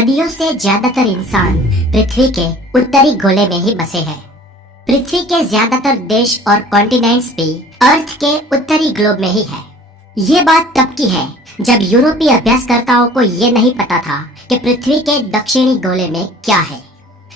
सदियों से ज्यादातर इंसान पृथ्वी के उत्तरी गोले में ही बसे हैं। पृथ्वी के ज्यादातर देश और कॉन्टिनेंट्स भी अर्थ के उत्तरी ग्लोब में ही है। ये बात तब की है जब यूरोपीय अभ्यासकर्ताओं को ये नहीं पता था कि पृथ्वी के दक्षिणी गोले में क्या है।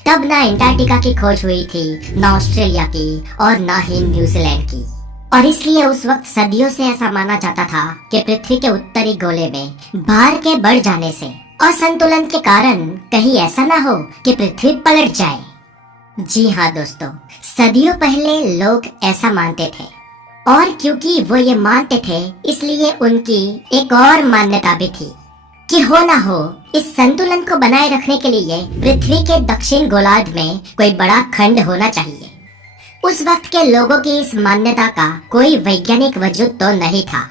तब ना अंटार्कटिका की खोज हुई थी, ना ऑस्ट्रेलिया की और ना ही न्यूजीलैंड की। और इसलिए उस वक्त सदियों से ऐसा माना जाता था कि पृथ्वी के उत्तरी गोले में भार के बढ़ जाने से असंतुलन के कारण कहीं ऐसा ना हो कि पृथ्वी पलट जाए। जी हाँ दोस्तों, सदियों पहले लोग ऐसा मानते थे और क्योंकि वो ये मानते थे इसलिए उनकी एक और मान्यता भी थी कि हो ना हो इस संतुलन को बनाए रखने के लिए पृथ्वी के दक्षिण गोलार्ध में कोई बड़ा खंड होना चाहिए। उस वक्त के लोगों की इस मान्यता का कोई वैज्ञानिक वजूद तो नहीं था।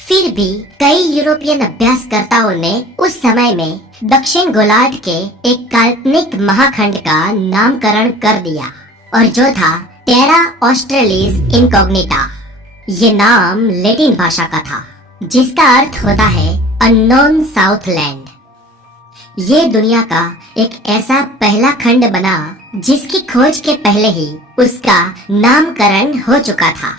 फिर भी कई यूरोपियन अभ्यासकर्ताओं ने उस समय में दक्षिण गोलार्ध के एक काल्पनिक महाखंड का नामकरण कर दिया और जो था टेरा ऑस्ट्रेलिस इनकॉग्निटा। ये नाम लैटिन भाषा का था जिसका अर्थ होता है अननोन साउथ लैंड। ये दुनिया का एक ऐसा पहला खंड बना जिसकी खोज के पहले ही उसका नामकरण हो चुका था।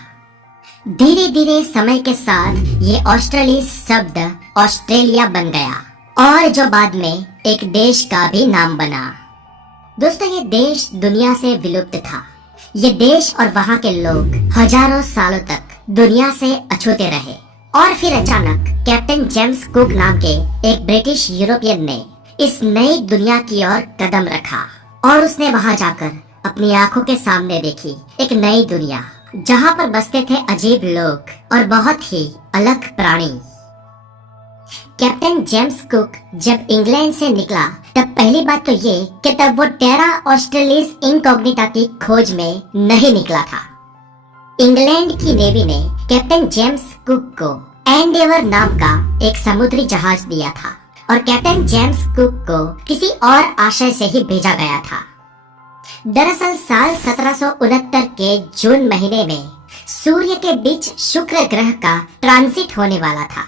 धीरे धीरे समय के साथ ये ऑस्ट्रेलिस शब्द ऑस्ट्रेलिया बन गया और जो बाद में एक देश का भी नाम बना। दोस्तों, ये देश दुनिया से विलुप्त था। ये देश और वहाँ के लोग हजारों सालों तक दुनिया से अछूते रहे और फिर अचानक कैप्टन जेम्स कुक नाम के एक ब्रिटिश यूरोपियन ने इस नई दुनिया की ओर कदम रखा और उसने वहाँ जाकर अपनी आंखों के सामने देखी एक नई दुनिया जहाँ पर बसते थे अजीब लोग और बहुत ही अलग प्राणी। कैप्टन जेम्स कुक जब इंग्लैंड से निकला तब पहली बात तो ये कि तब वो टेरा ऑस्ट्रेलिस इनकॉग्निटा की खोज में नहीं निकला था। इंग्लैंड की नेवी ने कैप्टन जेम्स कुक को एंडेवर नाम का एक समुद्री जहाज दिया था और कैप्टन जेम्स कुक को किसी और आशय से ही भेजा गया था। दरअसल साल 1769 के जून महीने में सूर्य के बीच शुक्र ग्रह का ट्रांजिट होने वाला था।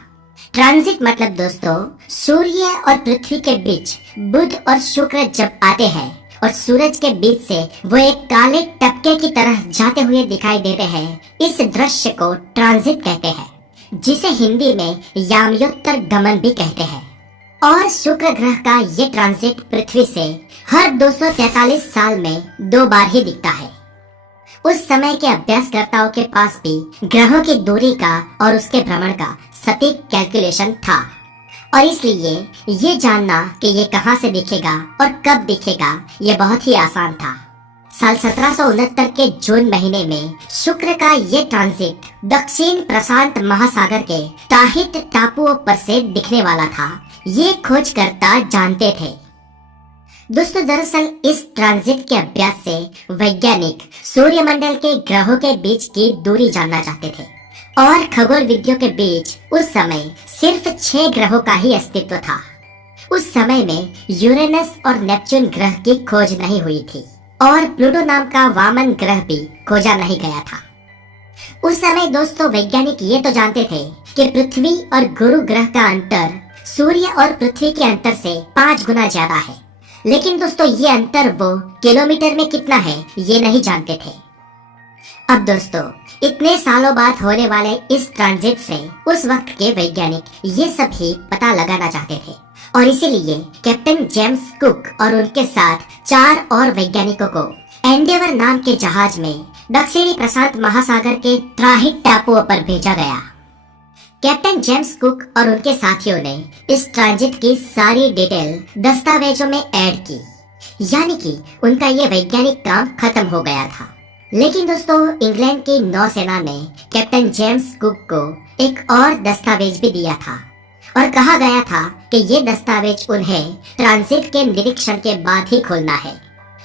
ट्रांजिट मतलब दोस्तों सूर्य और पृथ्वी के बीच बुध और शुक्र जब आते हैं और सूरज के बीच से वो एक काले टपके की तरह जाते हुए दिखाई देते हैं, इस दृश्य को ट्रांजिट कहते हैं, जिसे हिंदी में यामयोत्तर गमन भी कहते हैं। और शुक्र ग्रह का ये ट्रांजिट पृथ्वी से हर 243 साल में 2 बार ही दिखता है। उस समय के अभ्यासकर्ताओं के पास भी ग्रहों की दूरी का और उसके भ्रमण का सटीक कैलकुलेशन था और इसलिए ये जानना कि ये कहां से दिखेगा और कब दिखेगा ये बहुत ही आसान था। साल 1769 के जून महीने में शुक्र का ये ट्रांजिट दक्षिण प्रशांत महासागर के ताहित टापुओं पर से दिखने वाला था, ये खोजकर्ता जानते थे। दोस्तों, दरअसल इस ट्रांजिट के अभ्यास से वैज्ञानिक सूर्यमंडल के ग्रहों के बीच की दूरी जानना चाहते थे और खगोल विद्यों के बीच उस समय सिर्फ 6 ग्रहों का ही अस्तित्व था। उस समय में यूरेनस और नेपच्यून ग्रह की खोज नहीं हुई थी और प्लूटो नाम का वामन ग्रह भी खोजा नहीं गया था। उस समय दोस्तों वैज्ञानिक ये तो जानते थे कि पृथ्वी और गुरु ग्रह का अंतर सूर्य और पृथ्वी के अंतर से 5 गुना ज्यादा है, लेकिन दोस्तों ये अंतर वो किलोमीटर में कितना है ये नहीं जानते थे। अब दोस्तों इतने सालों बाद होने वाले इस ट्रांजिट से उस वक्त के वैज्ञानिक ये सब ही पता लगाना चाहते थे और इसीलिए कैप्टन जेम्स कुक और उनके साथ 4 और वैज्ञानिकों को एंडेवर नाम के जहाज में दक्षिणी प्रशांत महासागर के त्राहित टापुओं पर भेजा गया। कैप्टन जेम्स कुक और उनके साथियों ने इस ट्रांजिट की सारी डिटेल दस्तावेजों में ऐड की, यानी कि उनका ये वैज्ञानिक काम खत्म हो गया था। लेकिन दोस्तों इंग्लैंड की नौसेना ने कैप्टन जेम्स कुक को एक और दस्तावेज भी दिया था और कहा गया था कि ये दस्तावेज उन्हें ट्रांजिट के निरीक्षण के बाद ही खोलना है।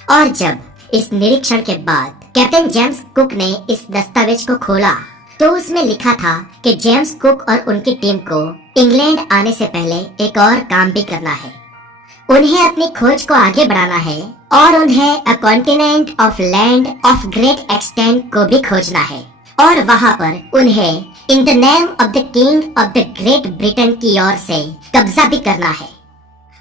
और जब इस निरीक्षण के बाद कैप्टन जेम्स कुक ने इस दस्तावेज को खोला तो उसमें लिखा था कि जेम्स कुक और उनकी टीम को इंग्लैंड आने से पहले एक और काम भी करना है। उन्हें अपनी खोज को आगे बढ़ाना है और उन्हें अ continent of land of great extent को भी खोजना है और वहाँ पर उन्हें in the name of the king of the great Britain की ओर से कब्जा भी करना है।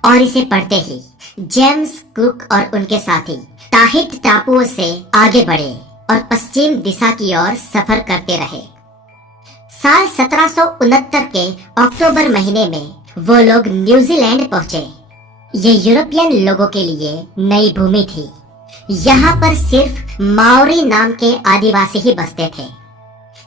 और इसे पढ़ते ही जेम्स कुक और उनके साथी ताहित टापुओं से आगे बढ़े और पश्चिम दिशा की ओर सफर करते रहे। साल 1769 के अक्टूबर महीने में वो लोग न्यूजीलैंड पहुंचे। ये यूरोपियन लोगों के लिए नई भूमि थी। यहाँ पर सिर्फ माओरी नाम के आदिवासी ही बसते थे।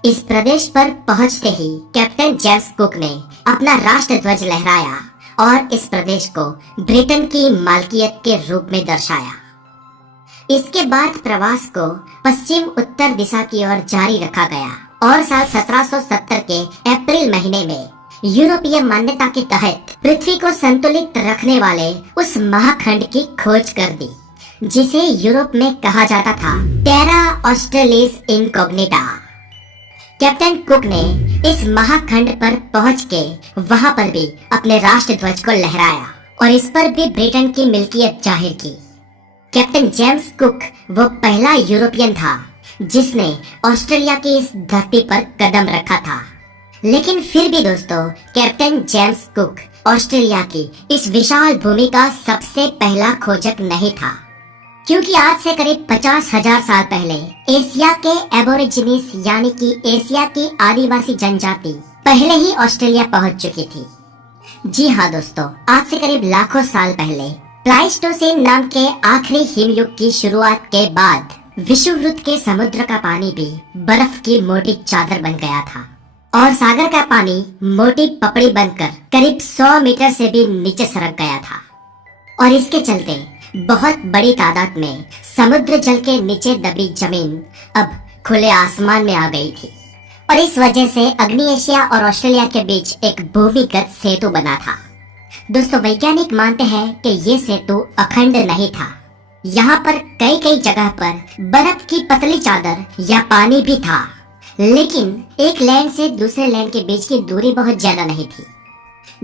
इस प्रदेश पर पहुंचते ही कैप्टन जेम्स कुक ने अपना राष्ट्रध्वज लहराया और इस प्रदेश को ब्रिटेन की मालकियत के रूप में दर्शाया। इसके बाद प्रवास को पश्चिम उत्तर दिशा की ओर जारी रखा गया और साल 1770 के अप्रैल महीने में यूरोपीय मान्यता के तहत पृथ्वी को संतुलित रखने वाले उस महाखंड की खोज कर दी जिसे यूरोप में कहा जाता था टेरा ऑस्ट्रेलिस इनकॉग्निटा। कैप्टन कुक ने इस महाखंड पर पहुंच के वहां पर भी अपने राष्ट्रध्वज को लहराया और इस पर भी ब्रिटेन की मिल्कियत जाहिर की। कैप्टन जेम्स कुक वो पहला यूरोपियन था जिसने ऑस्ट्रेलिया की इस धरती पर कदम रखा था। लेकिन फिर भी दोस्तों, कैप्टन जेम्स कुक ऑस्ट्रेलिया की इस विशाल भूमि का सबसे पहला खोजक नहीं था, क्योंकि आज से करीब 50,000 साल पहले एशिया के एबोरिजिनिस यानी कि एशिया की आदिवासी जनजाति पहले ही ऑस्ट्रेलिया पहुंच चुकी थी। जी हाँ दोस्तों, आज से करीब लाखों साल पहले प्लाइस्टोसीन नाम के आखिरी हिमयुग की शुरुआत के बाद विषुववृत्त के समुद्र का पानी भी बर्फ की मोटी चादर बन गया था और सागर का पानी मोटी पपड़ी बनकर करीब 100 मीटर से भी नीचे सरक गया था और इसके चलते बहुत बड़ी तादाद में समुद्र जल के नीचे दबी जमीन अब खुले आसमान में आ गई थी और इस वजह से अग्नि एशिया और ऑस्ट्रेलिया के बीच एक भूमिगत सेतु बना था। दोस्तों, वैज्ञानिक मानते हैं कि ये सेतु अखंड नहीं था। यहाँ पर कई कई जगह पर बर्फ की पतली चादर या पानी भी था, लेकिन एक लैंड से दूसरे लैंड के बीच की दूरी बहुत ज्यादा नहीं थी।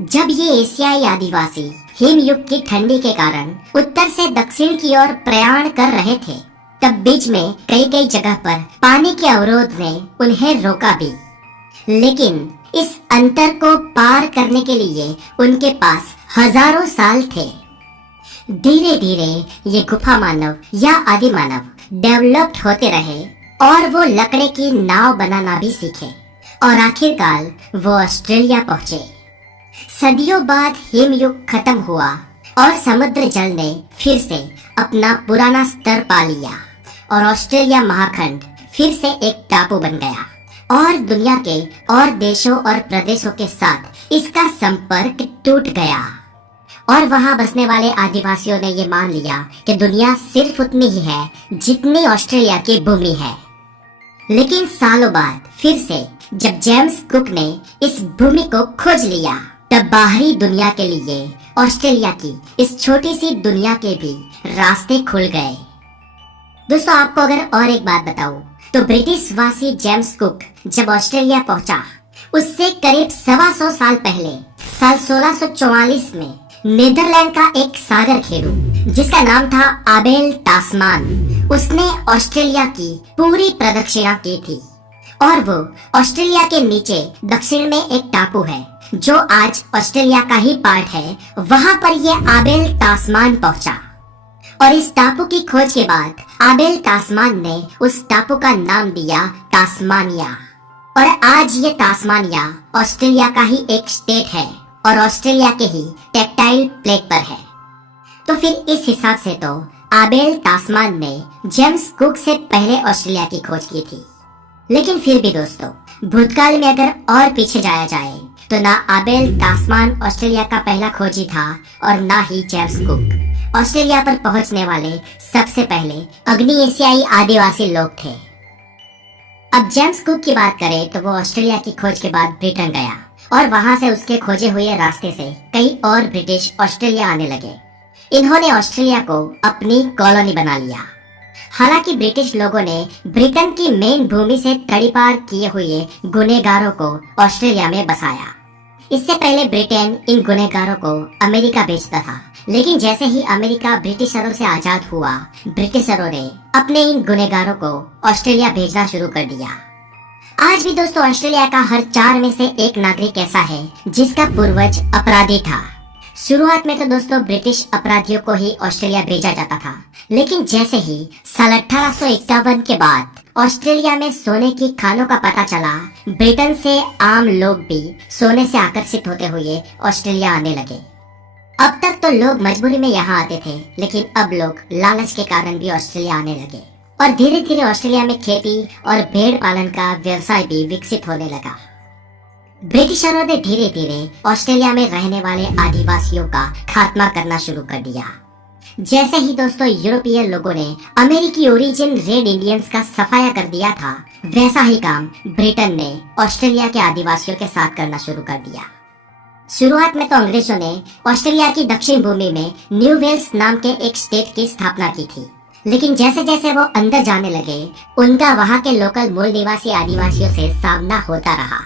जब ये एशियाई आदिवासी हिमयुग की ठंडी के कारण उत्तर से दक्षिण की ओर प्रयाण कर रहे थे, तब बीच में कई कई जगह पर पानी के अवरोध ने उन्हें रोका भी। लेकिन इस अंतर को पार करने के लिए उनके पास हजारों साल थे। धीरे धीरे ये गुफा मानव या आदि मानव डेवलप्ड होते रहे और वो लकड़े की नाव बनाना भी सीखे और आखिरकार वो ऑस्ट्रेलिया पहुंचे। सदियों बाद हिमयुग खत्म हुआ और समुद्र जल ने फिर से अपना पुराना स्तर पा लिया और ऑस्ट्रेलिया महाखंड फिर से एक टापू बन गया और दुनिया के और देशों और प्रदेशों के साथ इसका संपर्क टूट गया और वहां बसने वाले आदिवासियों ने ये मान लिया कि दुनिया सिर्फ उतनी ही है जितनी ऑस्ट्रेलिया की भूमि है। लेकिन सालों बाद फिर से जब जेम्स कुक ने इस भूमि को खोज लिया, तब बाहरी दुनिया के लिए ऑस्ट्रेलिया की इस छोटी सी दुनिया के भी रास्ते खुल गए। दोस्तों, आपको अगर और एक बात बताऊं तो ब्रिटिश वासी जेम्स कुक जब ऑस्ट्रेलिया पहुंचा, उससे करीब 125 साल पहले साल 1644 में नीदरलैंड का एक सागर खेड़ू जिसका नाम था आबेल तास्मान, उसने ऑस्ट्रेलिया की पूरी प्रदक्षिणा की थी और वो ऑस्ट्रेलिया के नीचे दक्षिण में एक टापू है जो आज ऑस्ट्रेलिया का ही पार्ट है। वहां पर ये आबेल तास्मान पहुंचा और इस टापू की खोज के बाद आबेल तास्मान ने उस टापू का नाम दिया तास्मानिया और आज ये तास्मानिया ऑस्ट्रेलिया का ही एक स्टेट है और ऑस्ट्रेलिया के ही टेक्टाइल प्लेट पर है। तो फिर इस हिसाब से तो आबेल तास्मान ने जेम्स कुक से पहले ऑस्ट्रेलिया की खोज की थी। लेकिन फिर भी दोस्तों, भूतकाल में अगर और पीछे जाया जाए तो ना आबेल तास्मान ऑस्ट्रेलिया का पहला खोजी था और ना ही जेम्स कुक ऑस्ट्रेलिया पर पहुंचने वाले सबसे पहले अग्नि एशियाई आदिवासी लोग थे। अब जेम्स कुक की बात करें तो वो ऑस्ट्रेलिया की खोज के बाद ब्रिटेन गया और वहां से उसके खोजे हुए रास्ते से कई और ब्रिटिश ऑस्ट्रेलिया आने लगे। इन्होंने ऑस्ट्रेलिया को अपनी कॉलोनी बना लिया। हालांकि ब्रिटिश लोगों ने ब्रिटेन की मेन भूमि से तड़ीपार किए हुए गुनहगारों को ऑस्ट्रेलिया में बसाया। इससे पहले ब्रिटेन इन गुनहगारों को अमेरिका भेजता था, लेकिन जैसे ही अमेरिका ब्रिटिशरों से आजाद हुआ, ब्रिटिशरों ने अपने इन गुनहगारों को ऑस्ट्रेलिया भेजना शुरू कर दिया। आज भी दोस्तों ऑस्ट्रेलिया का हर 4 में से 1 नागरिक ऐसा है जिसका पूर्वज अपराधी था। शुरुआत में तो दोस्तों ब्रिटिश अपराधियों को ही ऑस्ट्रेलिया भेजा जाता था, लेकिन जैसे ही साल 1851 के बाद ऑस्ट्रेलिया में सोने की खानों का पता चला, ब्रिटेन से आम लोग भी सोने से आकर्षित होते हुए ऑस्ट्रेलिया आने लगे। अब तक तो लोग मजबूरी में यहाँ आते थे, लेकिन अब लोग लालच के कारण भी ऑस्ट्रेलिया आने लगे और धीरे धीरे ऑस्ट्रेलिया में खेती और भेड़ पालन का व्यवसाय भी विकसित होने लगा। ब्रिटिशरों ने धीरे धीरे ऑस्ट्रेलिया में रहने वाले आदिवासियों का खात्मा करना शुरू कर दिया। जैसे ही दोस्तों यूरोपीय लोगों ने अमेरिकी ओरिजिन रेड इंडियंस का सफाया कर दिया था, वैसा ही काम ब्रिटेन ने ऑस्ट्रेलिया के आदिवासियों के साथ करना शुरू कर दिया। शुरुआत में तो अंग्रेजों ने ऑस्ट्रेलिया की दक्षिण भूमि में न्यू वेल्स नाम के एक स्टेट की स्थापना की थी, लेकिन जैसे जैसे वो अंदर जाने लगे, उनका वहाँ के लोकल मूल निवासी आदिवासियों से सामना होता रहा।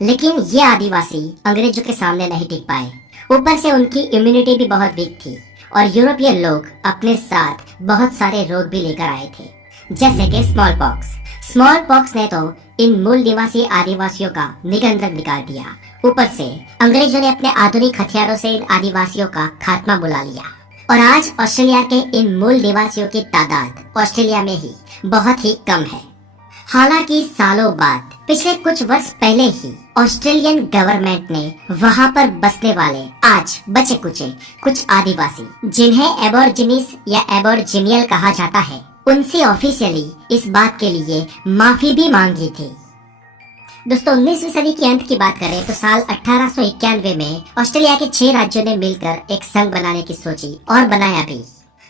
लेकिन ये आदिवासी अंग्रेजों के सामने नहीं टिक पाए। ऊपर से उनकी इम्यूनिटी भी बहुत वीक थी और यूरोपीय लोग अपने साथ बहुत सारे रोग भी लेकर आए थे, जैसे कि स्मॉल पॉक्स। स्मॉल पॉक्स ने तो इन मूल निवासी आदिवासियों का निगंधन निकाल दिया। ऊपर से अंग्रेजों ने अपने आधुनिक हथियारों से इन आदिवासियों का खात्मा बुला लिया और आज ऑस्ट्रेलिया के इन मूल निवासियों की तादाद ऑस्ट्रेलिया में ही बहुत ही कम है। हालांकि सालों बाद पिछले कुछ वर्ष पहले ही ऑस्ट्रेलियन गवर्नमेंट ने वहां पर बसने वाले आज बचे कुचे कुछ आदिवासी, जिन्हें एबोर्जिनीस या एबोर्जिनियल कहा जाता है, उनसे ऑफिशियली इस बात के लिए माफी भी मांगी थी। दोस्तों 19वीं सदी के अंत की बात करें तो साल 1891 में ऑस्ट्रेलिया के 6 राज्यों ने मिलकर एक संघ बनाने की सोची और बनाया भी।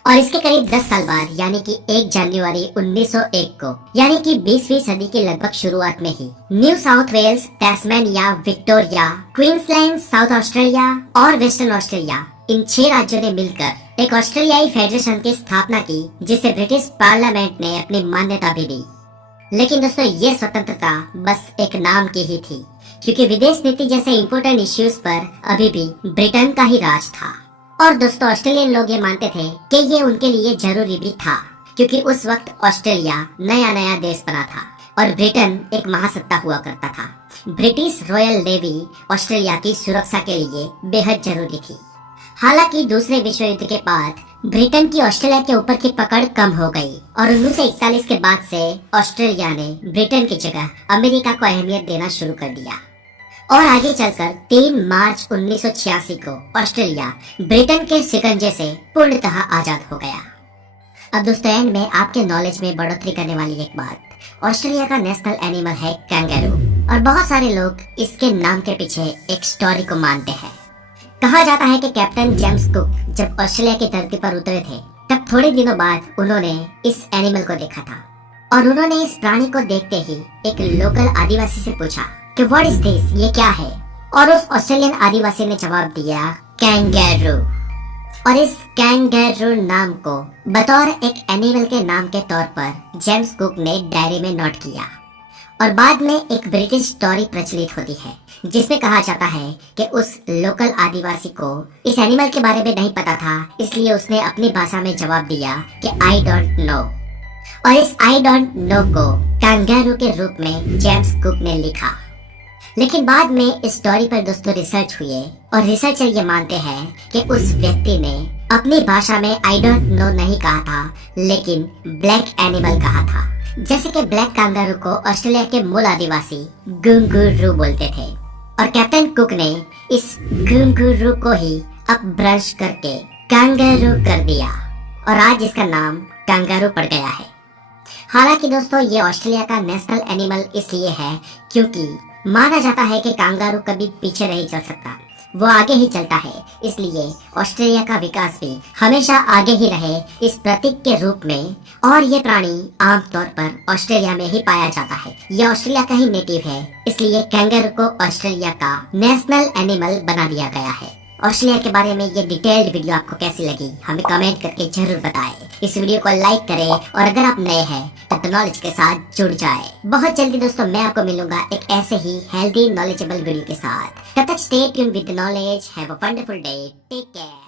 और इसके करीब 10 साल बाद यानी कि 1 जनवरी 1901 को, यानी कि 20वीं सदी की लगभग शुरुआत में ही New South Wales, Tasmania, Victoria, Queensland, South Australia और वेस्टर्न ऑस्ट्रेलिया, इन 6 राज्यों ने मिलकर एक ऑस्ट्रेलियाई फेडरेशन की स्थापना की, जिसे ब्रिटिश पार्लियामेंट ने अपनी मान्यता भी दी। लेकिन दोस्तों ये स्वतंत्रता बस एक नाम की ही थी, क्योंकि विदेश नीति जैसे इम्पोर्टेंट इश्यूज पर अभी भी ब्रिटेन का ही राज था। और दोस्तों ऑस्ट्रेलियन लोग ये मानते थे कि ये उनके लिए जरूरी भी था, क्योंकि उस वक्त ऑस्ट्रेलिया नया नया देश बना था और ब्रिटेन एक महासत्ता हुआ करता था। ब्रिटिश रॉयल नेवी ऑस्ट्रेलिया की सुरक्षा के लिए बेहद जरूरी थी। हालांकि दूसरे विश्व युद्ध के बाद ब्रिटेन की ऑस्ट्रेलिया के ऊपर की पकड़ कम हो गई और 1941 के बाद से ऑस्ट्रेलिया ने ब्रिटेन की जगह अमेरिका को अहमियत देना शुरू कर दिया और आगे चलकर 3 मार्च 1986 को ऑस्ट्रेलिया ब्रिटेन के शिकंजे से पूर्णतः आजाद हो गया। अब दोस्तों एंड में आपके नॉलेज में बढ़ोतरी करने वाली एक बात, ऑस्ट्रेलिया का नेशनल एनिमल है कैंगरू और बहुत सारे लोग इसके नाम के पीछे एक स्टोरी को मानते हैं। कहा जाता है कि कैप्टन जेम्स कुक जब ऑस्ट्रेलिया की धरती पर उतरे थे, तब थोड़े दिनों बाद उन्होंने इस एनिमल को देखा था और उन्होंने इस प्राणी को देखते ही एक लोकल आदिवासी से पूछा कि व्हाट इज दिस, ये क्या है? और उस ऑस्ट्रेलियन आदिवासी ने जवाब दिया कैंगरू। और इस कैंगरू नाम को बतौर एक एनिमल के नाम के तौर पर जेम्स कुक ने डायरी में नोट किया और बाद में एक ब्रिटिश स्टोरी प्रचलित होती है, जिसमें कहा जाता है कि उस लोकल आदिवासी को इस एनिमल के बारे में नहीं पता था, इसलिए उसने अपनी भाषा में जवाब दिया कि आई डोंट नो। और इस आई डोंट नो को कैंगरू के रूप में जेम्स कुक ने लिखा। लेकिन बाद में इस स्टोरी पर दोस्तों रिसर्च हुए और रिसर्चर ये मानते हैं कि उस व्यक्ति ने अपनी भाषा में आई डोंट नो नहीं कहा था, लेकिन ब्लैक एनिमल कहा था। जैसे कि ब्लैक कैंगरू को ऑस्ट्रेलिया के मूल आदिवासी गुंगुरू बोलते थे और कैप्टन कुक ने इस गुंगुरू को ही अपभ्रंश करके कैंगरू कर दिया और आज इसका नाम कैंगरू पड़ गया है। हालांकि दोस्तों ये ऑस्ट्रेलिया का नेशनल एनिमल इसलिए है क्योंकि माना जाता है कि कांगारू कभी पीछे नहीं चल सकता, वो आगे ही चलता है। इसलिए ऑस्ट्रेलिया का विकास भी हमेशा आगे ही रहे इस प्रतीक के रूप में। और ये प्राणी आमतौर पर ऑस्ट्रेलिया में ही पाया जाता है, यह ऑस्ट्रेलिया का ही नेटिव है, इसलिए कैंगरू को ऑस्ट्रेलिया का नेशनल एनिमल बना दिया गया है। ऑस्ट्रेलिया के बारे में ये डिटेल्ड वीडियो आपको कैसी लगी हमें कमेंट करके जरूर बताएं। इस वीडियो को लाइक करें और अगर आप नए हैं तो नॉलेज के साथ जुड़ जाए। बहुत जल्दी दोस्तों मैं आपको मिलूंगा एक ऐसे ही हेल्दी नॉलेजेबल वीडियो के साथ। तब तक stay tuned with knowledge. Have a wonderful day. Take care.